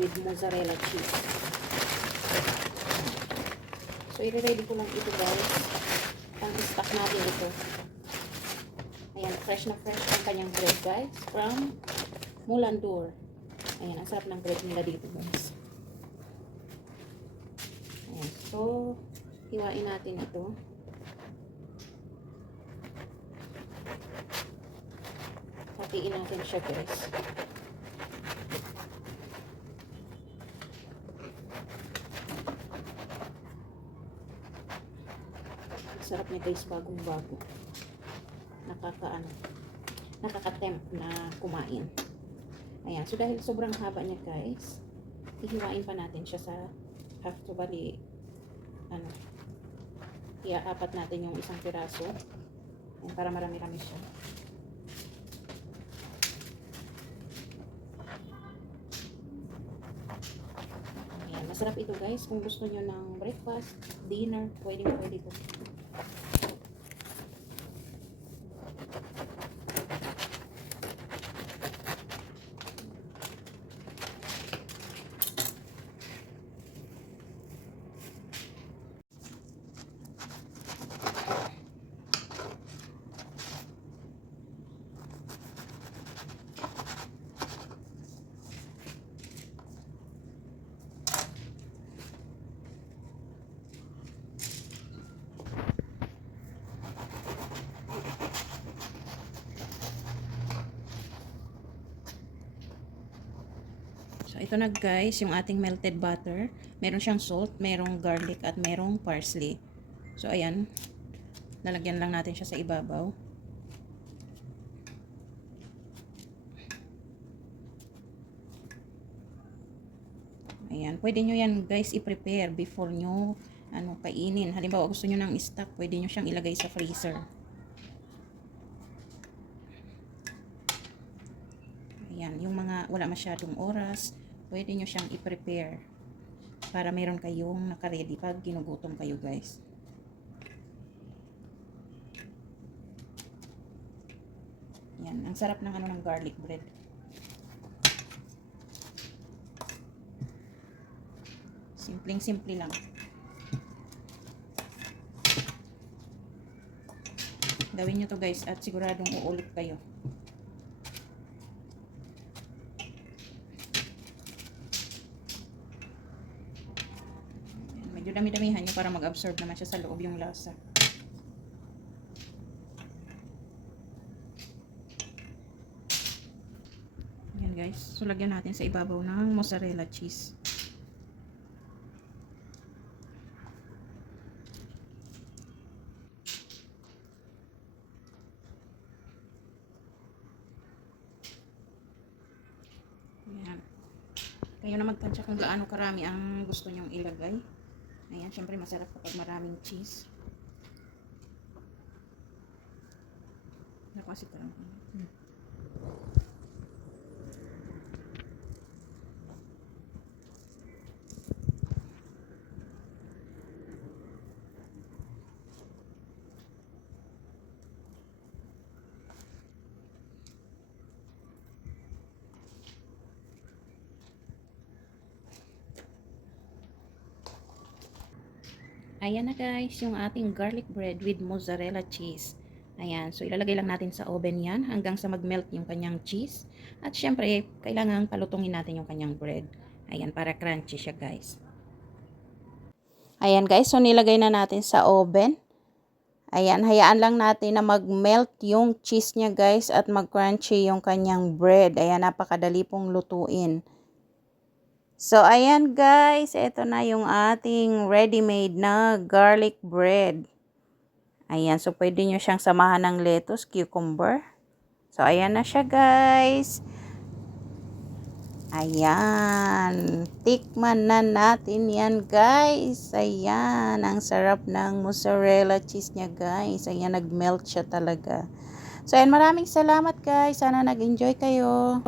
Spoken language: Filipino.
with mozzarella cheese. So, i-ready ko lang ito guys. Pang-stock natin ito. Ayan, fresh na fresh ang kanyang bread guys. From Mulandur. Ayan, ang sarap ng bread nila dito guys. Ayan, so, hiwain natin ito. Hatiin natin siya guys. Sarap niya guys, bagong-bago. Nakaka-tempt na kumain. Ayan, so dahil sobrang haba niya guys, ihiwain pa natin siya sa half to bali, iapat natin yung isang piraso. Ayan, para marami-rami siya. Ayan, masarap ito guys. Kung gusto nyo ng breakfast, dinner, pwede ito. So, ito na guys, yung ating melted butter. Meron siyang salt, merong garlic, at merong parsley. So, ayan. Lalagyan lang natin siya sa ibabaw. Ayan. Pwede nyo yan guys i-prepare before nyo kainin. Halimbawa, gusto nyo ng stock, pwede nyo siyang ilagay sa freezer. Ayan. Yung mga wala masyadong oras, pwede nyo siyang i-prepare para meron kayong naka-ready pag ginugutom kayo guys. Yan, ang sarap ng ng garlic bread. Simpleng-simple lang. Gawin nyo to guys at siguradong uulit kayo. Medyo dami-damihan nyo para mag-absorb naman siya sa loob yung lasa. Ayan guys. So, lagyan natin sa ibabaw ng mozzarella cheese. Ayan. Kayo na magtansya kung gaano karami ang gusto nyong ilagay. Ayan, syempre masarap kapag maraming cheese. Kasi parang ayan na guys, yung ating garlic bread with mozzarella cheese. Ayan, so ilalagay lang natin sa oven yan hanggang sa mag-melt yung kanyang cheese. At syempre, kailangan palutungin natin yung kanyang bread. Ayan, para crunchy siya guys. Ayan guys, so nilagay na natin sa oven. Ayan, hayaan lang natin na mag-melt yung cheese niya guys at mag-crunchy yung kanyang bread. Ayan, napakadali pong lutuin. So, ayan guys, ito na yung ating ready-made na garlic bread. Ayan, so pwede nyo siyang samahan ng lettuce, cucumber. So, ayan na siya guys. Ayan, tikman na natin yan guys. Ayan, ang sarap ng mozzarella cheese niya guys. Ayan, nag-melt siya talaga. So, ayan, maraming salamat guys. Sana nag-enjoy kayo.